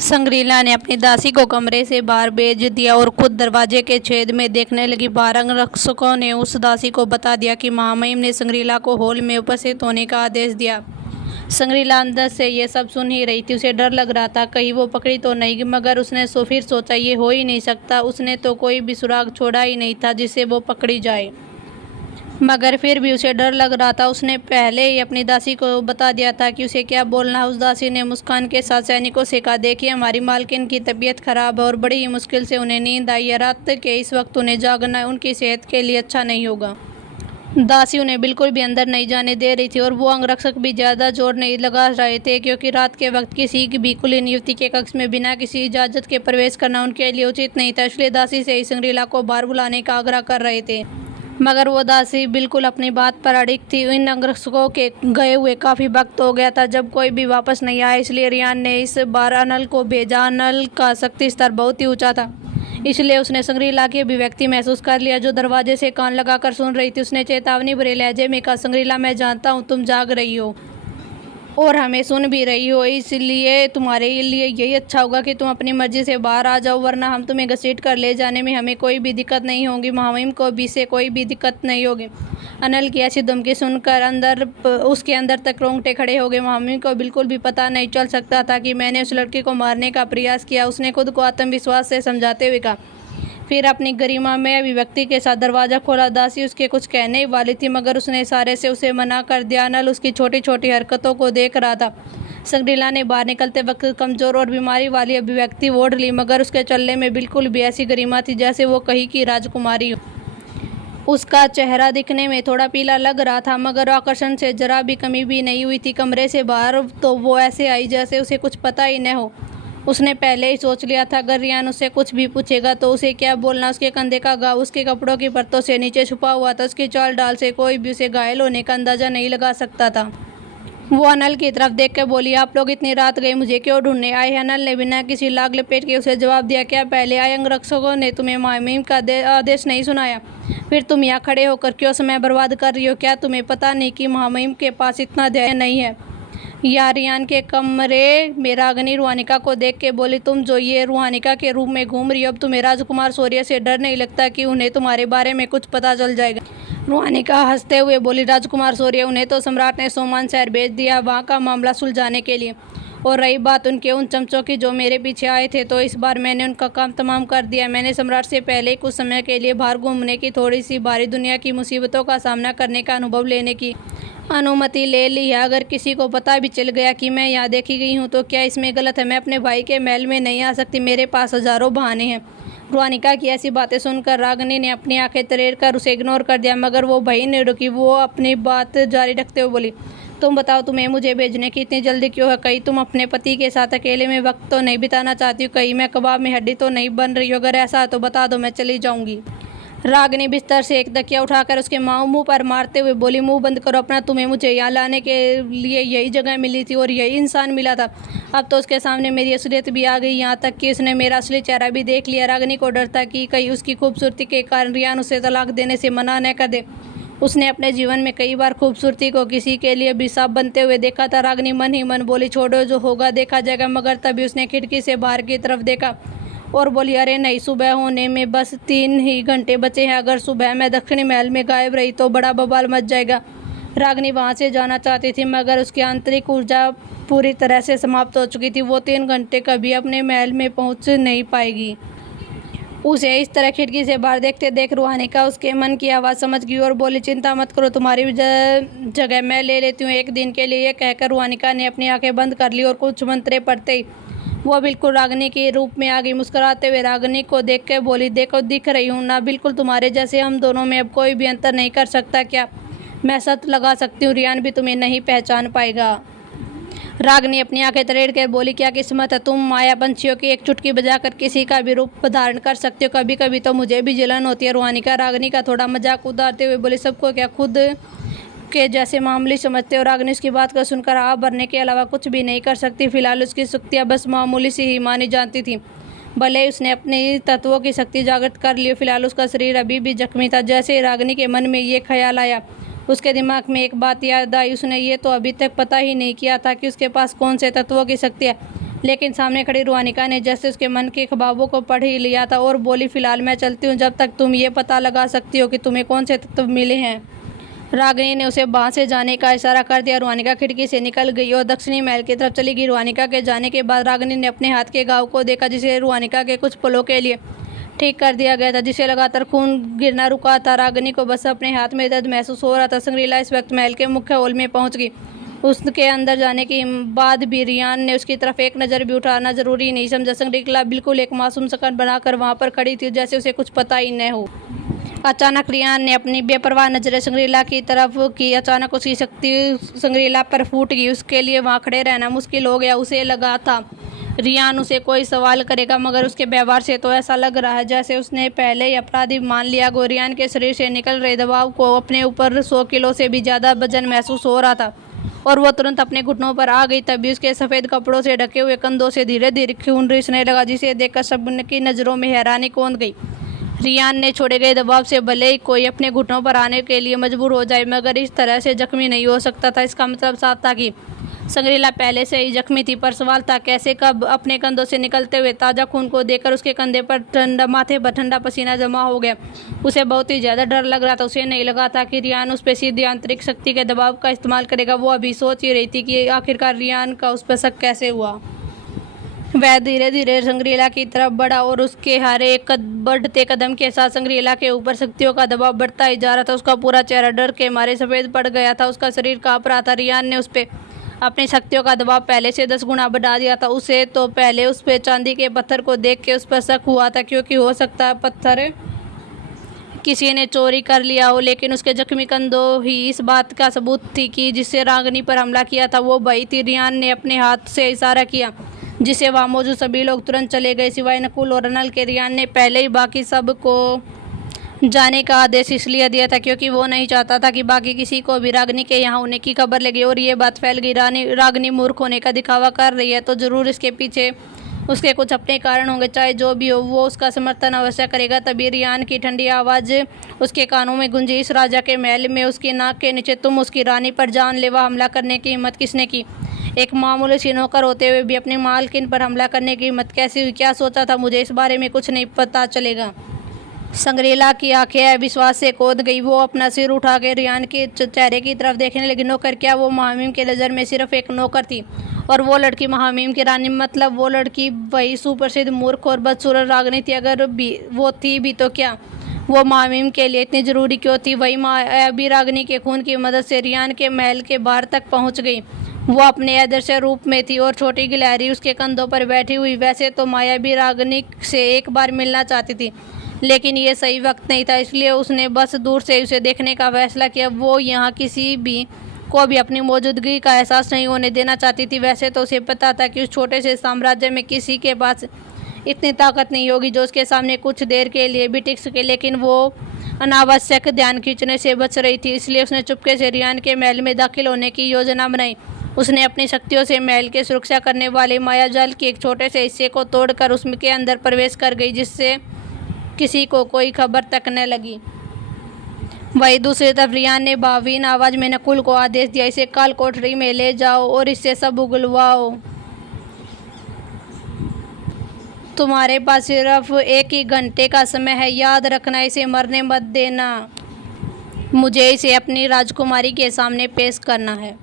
संग्रीला ने अपनी दासी को कमरे से बाहर भेज दिया और खुद दरवाजे के छेद में देखने लगी। बाहर अंगरक्षकों ने उस दासी को बता दिया कि महामहिम ने संग्रीला को हॉल में उपस्थित होने का आदेश दिया। संग्रीला अंदर से ये सब सुन ही रही थी। उसे डर लग रहा था कहीं वो पकड़ी तो नहीं, मगर उसने फिर सोचा ये हो ही नहीं सकता। उसने तो कोई भी सुराग छोड़ा ही नहीं था जिससे वो पकड़ी जाए, मगर फिर भी उसे डर लग रहा था। उसने पहले ही अपनी दासी को बता दिया था कि उसे क्या बोलना। उस दासी ने मुस्कान के साथ सैनिकों से कहा, देखिए हमारी मालकिन की तबीयत खराब है और बड़ी ही मुश्किल से उन्हें नींद आई है। रात के इस वक्त उन्हें जागना उनकी सेहत के लिए अच्छा नहीं होगा। दासी उन्हें बिल्कुल भी अंदर नहीं जाने दे रही थी और वो अंगरक्षक भी ज़्यादा जोर नहीं लगा रहे थे, क्योंकि रात के वक्त किसी भी कुलीन युवती के कक्ष में बिना किसी इजाज़त के प्रवेश करना उनके लिए उचित नहीं था। इसलिए दासी से ही संग्रीला को बाहर बुलाने का आग्रह कर रहे थे, मगर वो दासी बिल्कुल अपनी बात पर अड़िग थी। इन अंगरक्षकों के गए हुए काफ़ी वक्त हो गया था जब कोई भी वापस नहीं आया, इसलिए रियान ने इस बार अनल को भेजा। अनल का शक्ति स्तर बहुत ही ऊँचा था, इसलिए उसने संग्रीला की अभिव्यक्ति महसूस कर लिया, जो दरवाजे से कान लगाकर सुन रही थी। उसने चेतावनी भरे लहजे में कहा, संग्रीला मैं जानता हूँ तुम जाग रही हो और हमें सुन भी रही हो, इसलिए तुम्हारे लिए यही अच्छा होगा कि तुम अपनी मर्जी से बाहर आ जाओ, वरना हम तुम्हें घसीट कर ले जाने में हमें कोई भी दिक्कत नहीं होगी। महामहिम को भी से कोई भी दिक्कत नहीं होगी। अनल की ऐसी धमकी सुनकर उसके अंदर तक रोंगटे खड़े हो गए। महामहिम को बिल्कुल भी पता नहीं चल सकता था कि मैंने उस लड़की को मारने का प्रयास किया। उसने खुद को आत्मविश्वास से समझाते हुए कहा, फिर अपनी गरिमा में अभिव्यक्ति के साथ दरवाज़ा खोला। दासी उसके कुछ कहने वाली थी, मगर उसने इशारे से उसे मना कर दिया। अनल उसकी छोटी छोटी हरकतों को देख रहा था। संग्रीला ने बाहर निकलते वक्त कमज़ोर और बीमारी वाली अभिव्यक्ति ओढ़ ली, मगर उसके चलने में बिल्कुल भी ऐसी गरिमा थी जैसे वो कहीं की राजकुमारी हो। उसका चेहरा दिखने में थोड़ा पीला लग रहा था, मगर आकर्षण से जरा भी कमी भी नहीं हुई थी। कमरे से बाहर तो वो ऐसे आई जैसे उसे कुछ पता ही न हो। उसने पहले ही सोच लिया था अगर रियान उससे कुछ भी पूछेगा तो उसे क्या बोलना। उसके कंधे का घाव उसके कपड़ों की परतों से नीचे छुपा हुआ था। उसकी चाल डाल से कोई भी उसे घायल होने का अंदाजा नहीं लगा सकता था। वो अनल की तरफ देख कर बोली, आप लोग इतनी रात गए मुझे क्यों ढूंढने आए हैं? अनल ने बिना किसी लाग लपेट के उसे जवाब दिया, क्या पहले आए अंगरक्षकों ने तुम्हें महामहिम का आदेश नहीं सुनाया? फिर तुम यहाँ खड़े होकर क्यों समय बर्बाद कर रही हो? क्या तुम्हें पता नहीं कि महामहिम के पास इतना धैर्य नहीं है? या रियान के कमरे में रागिनी रूहानिका को देख के बोली, तुम जो ये रूहानिका के रूप में घूम रही हो, अब तुम्हें राजकुमार शौर्य से डर नहीं लगता कि उन्हें तुम्हारे बारे में कुछ पता चल जाएगा? रूहानिका हंसते हुए बोली, राजकुमार शौर्य, उन्हें तो सम्राट ने सोमान शहर भेज दिया वहाँ का मामला सुलझाने के लिए। और रही बात उनके उन चमचों की जो मेरे पीछे आए थे, तो इस बार मैंने उनका काम तमाम कर दिया। मैंने सम्राट से पहले कुछ समय के लिए बाहर घूमने की, थोड़ी सी भारी दुनिया की मुसीबतों का सामना करने का अनुभव लेने की अनुमति ले ली है। अगर किसी को पता भी चल गया कि मैं यहाँ देखी गई हूँ तो क्या इसमें गलत है? मैं अपने भाई के महल में नहीं आ सकती, मेरे पास हजारों बहाने हैं। रूहानिका की ऐसी बातें सुनकर रागिनी ने अपनी आंखें तरेर कर उसे इग्नोर कर दिया, मगर वो भई नहीं रुकी। वो अपनी बात जारी रखते हुए बोली, तुम बताओ तुम्हें मुझे भेजने की इतनी जल्दी क्यों है? कहीं तुम अपने पति के साथ अकेले में वक्त तो नहीं बिताना चाहती हो? कहीं मैं कबाब में हड्डी तो नहीं बन रही हो? अगर ऐसा है तो बता दो, मैं चली जाऊंगी। रागिनी बिस्तर से एक तकिया उठाकर उसके मुंह पर मारते हुए बोली, मुंह बंद करो अपना। तुम्हें मुझे यहाँ लाने के लिए यही जगह मिली थी और यही इंसान मिला था। अब तो उसके सामने मेरी असलियत भी आ गई, यहाँ तक कि उसने मेरा असली चेहरा भी देख लिया। रागिनी को डर था कि कहीं उसकी खूबसूरती के कारण रियान उसे तलाक देने से मना न कर दे। उसने अपने जीवन में कई बार खूबसूरती को किसी के लिए अभिशाप बनते हुए देखा था। रागिनी मन ही मन बोली, छोड़ो, जो होगा देखा जाएगा। मगर तभी उसने खिड़की से बाहर की तरफ देखा और बोली, अरे नहीं, सुबह होने में बस 3 ही घंटे बचे हैं। अगर सुबह मैं दक्षिणी महल में गायब रही तो बड़ा बवाल मच जाएगा। रागिनी वहाँ से जाना चाहती थी, मगर उसकी आंतरिक ऊर्जा पूरी तरह से समाप्त हो चुकी थी। वो 3 घंटे कभी अपने महल में पहुँच नहीं पाएगी। उसे इस तरह खिड़की से बाहर देखते देख रूहानिका उसके मन की आवाज़ समझ गई और बोली, चिंता मत करो, तुम्हारी जगह मैं ले लेती हूँ एक दिन के लिए। ये कहकर रूहानिका ने अपनी आंखें बंद कर ली और कुछ मंत्रे पढ़ते ही वो बिल्कुल रागिनी के रूप में आ गई। मुस्कुराते हुए रागिनी को देख कर बोली, देखो दिख रही हूँ ना, बिल्कुल तुम्हारे जैसे। हम दोनों में अब कोई भी अंतर नहीं कर सकता क्या? मैं शर्त लगा सकती हूँ, रियान भी तुम्हें नहीं पहचान पाएगा। रागिनी अपनी आंखें तरेड़ कर बोली, क्या किस्मत है, तुम माया पंछियों की एक चुटकी बजाकर किसी का भी रूप धारण कर सकते हो। कभी कभी तो मुझे भी जलन होती है। रूहानिका रागिनी का थोड़ा मजाक उतारते हुए बोली, सबको क्या खुद के जैसे मामूली समझते हो? रागिनी उसकी बात को सुनकर आ भरने के अलावा कुछ भी नहीं कर सकती। फिलहाल उसकी शक्तियाँ बस मामूली सी ही मानी जाती थी, भले उसने अपनी तत्वों की शक्ति जागृत कर ली। फिलहाल उसका शरीर अभी भी जख्मी था। जैसे ही रागिनी के मन में ये ख्याल आया, उसके दिमाग में एक बात याद आई। उसने ये तो अभी तक पता ही नहीं किया था कि उसके पास कौन से तत्वों की शक्ति है। लेकिन सामने खड़ी रूहानिका ने जैसे उसके मन के ख्वाबों को पढ़ ही लिया था और बोली, फिलहाल मैं चलती हूँ जब तक तुम ये पता लगा सकती हो कि तुम्हें कौन से तत्व मिले हैं। रागिनी ने उसे वहां से जाने का इशारा कर दिया। रूहानिका खिड़की से निकल गई और दक्षिणी महल की तरफ चली गई। रूहानिका के जाने के बाद रागिनी ने अपने हाथ के घाव को देखा, जिसे रूहानिका के कुछ पलों के लिए ठीक कर दिया गया था, जिसे लगातार खून गिरना रुका था। रागिनी को बस अपने हाथ में दर्द महसूस हो रहा था। संग्रीला इस वक्त महल के मुख्य हॉल में पहुंच गई। उसके अंदर जाने के बाद भी रियान ने उसकी तरफ एक नज़र भी उठाना जरूरी नहीं समझा। संग्रीला बिल्कुल एक मासूम शकल बनाकर वहां पर खड़ी थी, जैसे उसे कुछ पता ही न हो। अचानक रियान ने अपनी बेपरवाह नजरें संग्रीला की तरफ की। अचानक उसकी शक्ति संग्रीला पर फूट गई। उसके लिए वहां खड़े रहना मुश्किल हो गया। उसे लगा था रियान उसे कोई सवाल करेगा, मगर उसके व्यवहार से तो ऐसा लग रहा है जैसे उसने पहले ही अपराधी मान लिया। रियान के शरीर से निकल रहे दबाव को अपने ऊपर 100 किलो से भी ज़्यादा वजन महसूस हो रहा था और वो तुरंत अपने घुटनों पर आ गई। तभी उसके सफ़ेद कपड़ों से ढके हुए कंधों से धीरे धीरे खून रिसने लगा, जिसे देखकर सबकी नज़रों में हैरानी कौंध गई। रियान ने छोड़े गए दबाव से भले ही कोई अपने घुटनों पर आने के लिए मजबूर हो जाए, मगर इस तरह से जख्मी नहीं हो सकता था। इसका मतलब साफ था कि संग्रीला पहले से ही जख्मी थी, पर सवाल था कैसे। कब अपने कंधों से निकलते हुए ताज़ा खून को देखकर उसके कंधे पर माथे पर ठंडा पसीना जमा हो गया। उसे बहुत ही ज़्यादा डर लग रहा था। उसे नहीं लगा था कि रियान उस पर सीधी आंतरिक शक्ति के दबाव का इस्तेमाल करेगा। वो अभी सोच ही रही थी कि आखिरकार रियान का उस पर शक कैसे हुआ। वह धीरे धीरे संग्रीला की तरफ बढ़ा और उसके हर एक बढ़ते कदम के साथ संग्रीला के ऊपर शक्तियों का दबाव बढ़ता ही जा रहा था। उसका पूरा चेहरा डर के मारे सफ़ेद पड़ गया था। उसका शरीर काँप रहा था। रियान ने उस पर अपनी शक्तियों का दबाव पहले से 10 गुना बढ़ा दिया था। उसे तो पहले उस पर चांदी के पत्थर को देख के उस पर शक हुआ था, क्योंकि हो सकता है पत्थर किसी ने चोरी कर लिया हो, लेकिन उसके जख्मी कंधों ही इस बात का सबूत थी कि जिससे रागिनी पर हमला किया था वो वही थी। रियान ने अपने हाथ से इशारा किया, जिसे वहाँ मौजूद सभी लोग तुरंत चले गए सिवाय नकुल और अनल के। रियान ने पहले ही बाकी सब को जाने का आदेश इसलिए दिया था क्योंकि वो नहीं चाहता था कि बाकी किसी को भी रागिनी के यहाँ होने की खबर लगी और ये बात फैल गई। रागिनी मूर्ख होने का दिखावा कर रही है तो ज़रूर इसके पीछे उसके कुछ अपने कारण होंगे। चाहे जो भी हो, वो उसका समर्थन अवश्य करेगा। तभी रियान की ठंडी आवाज़ उसके कानों में गूंजी, इस राजा के महल में उसकी नाक के नीचे तुम उसकी रानी पर जानलेवा हमला करने की हिम्मत किसने की? एक मामूली सी नौकर होते हुए भी अपनी मालकिन पर हमला करने की हिम्मत कैसी हुई? क्या सोचा था मुझे इस बारे में कुछ नहीं पता चलेगा? संग्रीला की आंखें अविश्वास से कौंध गई। वो अपना सिर उठा के रियान के चेहरे की तरफ देखने लगी। नौकर क्या? वो महामहिम के नज़र में सिर्फ एक नौकर थी और वो लड़की महामहिम की रानी। मतलब वो लड़की वही सुप्रसिद्ध मूर्ख और बदसूरत रागिनी थी। अगर भी वो थी भी तो क्या वो महामहिम के लिए इतनी ज़रूरी क्यों थी? वही मायावी रागिनी के खून की मदद से रियान के महल के बाहर तक पहुंच गई। वो अपने आदर्श रूप में थी और छोटी गिलहरी उसके कंधों पर बैठी हुई। वैसे तो मायावी रागिनी से एक बार मिलना चाहती थी, लेकिन ये सही वक्त नहीं था, इसलिए उसने बस दूर से उसे देखने का फैसला किया। वो यहाँ किसी भी को भी अपनी मौजूदगी का एहसास नहीं होने देना चाहती थी। वैसे तो उसे पता था कि उस छोटे से साम्राज्य में किसी के पास इतनी ताकत नहीं होगी जो उसके सामने कुछ देर के लिए भी टिक सके, लेकिन वो अनावश्यक ध्यान खींचने से बच रही थी। इसलिए उसने चुपके से रियान के महल में दाखिल होने की योजना बनाई। उसने अपनी शक्तियों से महल की सुरक्षा करने वाले मायाजाल के एक छोटे से हिस्से को तोड़कर उसके अंदर प्रवेश कर गई, जिससे किसी को कोई खबर तक न लगी। वही दूसरी तरफ रियान ने भावीन आवाज़ में नकुल को आदेश दिया, इसे काल कोठरी में ले जाओ और इससे सब उगलवाओ। तुम्हारे पास सिर्फ 1 ही घंटे का समय है, याद रखना, इसे मरने मत देना। मुझे इसे अपनी राजकुमारी के सामने पेश करना है।